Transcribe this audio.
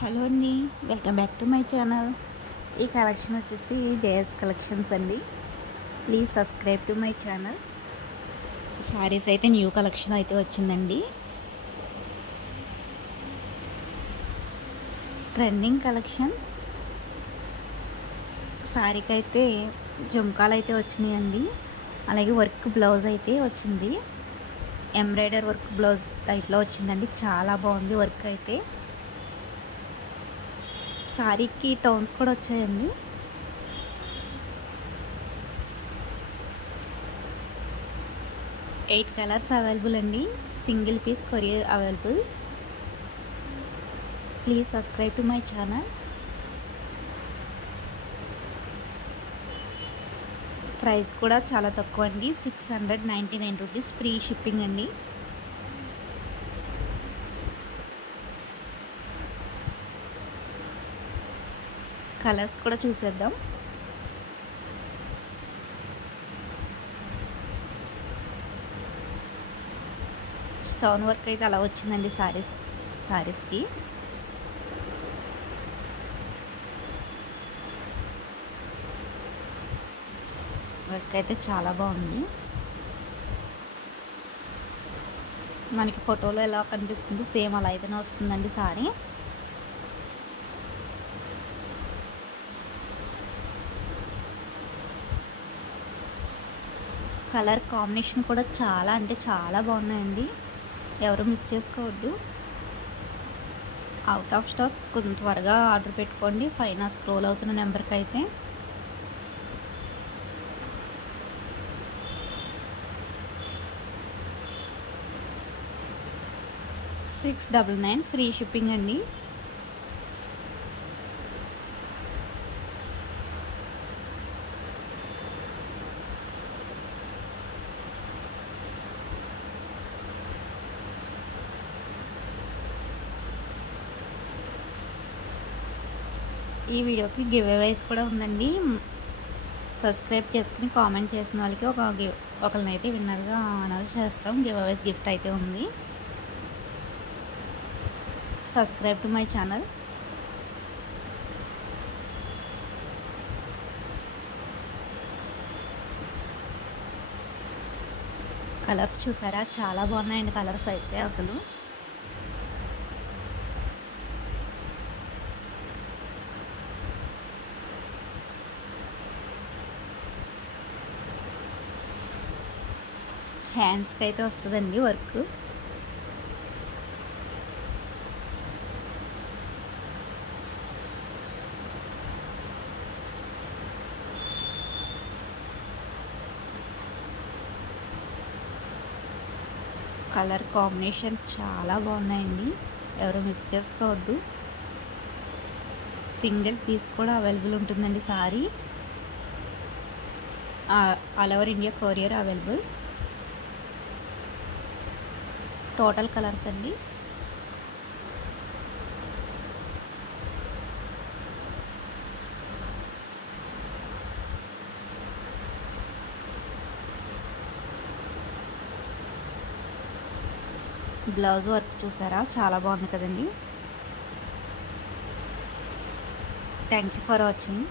Hello అండి, welcome back to my channel. ఈ collection వచ్చేసి డేస్ కలెక్షన్స్ అండి. Please subscribe to my channel. Saris అయితే న్యూ కలెక్షన్ అయితే వచ్చిందండి. Trending collection. శారీకి అయితే జుమ్కాలు అయితే వచ్చినాయండి. అలాగే వర్క్ బ్లౌజ్ అయితే వచ్చింది. ఎంబ్రాయిడర్ వర్క్ బ్లౌజ్ టైప్లో వచ్చిందండి. చాలా బాగుంది వర్క్ అయితే. శారీకి టోన్స్ కూడా వచ్చాయండి. ఎయిట్ కలర్స్ అవైలబుల్ అండి. Single piece courier available. Please subscribe to my channel. Price కూడా చాలా తక్కువ అండి. 699 రూపీస్, ఫ్రీ షిప్పింగ్ అండి. కలర్స్ కూడా చూసేద్దాం. స్టోన్ వర్క్ అయితే అలా వచ్చిందండి శారీస్కి. వర్క్ అయితే చాలా బాగుంది. మనకి ఫోటోలో ఎలా కనిపిస్తుంది సేమ్ అలా అయితేనే వస్తుందండి శారీ. కలర్ కాంబినేషన్ కూడా చాలా అంటే చాలా బాగున్నాయండి. ఎవరు మిస్ చేసుకోవద్దు. Out of stock. కొంచెం త్వరగా ఆర్డర్ పెట్టుకోండి. పైన స్క్రోల్ అవుతున్న నెంబర్కి అయితే. $699 ఫ్రీ షిప్పింగ్ అండి. ఈ వీడియోకి గివ్ అవేస్ కూడా ఉందండి. సబ్స్క్రైబ్ చేసుకుని కామెంట్ చేసిన వాళ్ళకి ఒకరినైతే విన్నర్గా అనౌన్స్ చేస్తాం. గివ్ అవేస్ గిఫ్ట్ అయితే ఉంది. Subscribe to my channel. Colours చూసారా, చాలా బాగున్నాయండి కలర్స్ అయితే అసలు. హ్యాండ్స్కి అయితే వస్తుందండి వర్క్. కలర్ కాంబినేషన్ చాలా బాగున్నాయండి. ఎవరు మిస్ చేసుకోవద్దు. సింగిల్ పీస్ కూడా అవైలబుల్ ఉంటుందండి sorry. All over India courier available. Total colours అండి. బ్లౌజ్ వర్క్ చూసారా, చాలా బాగుంది కదండి. Thank you for watching.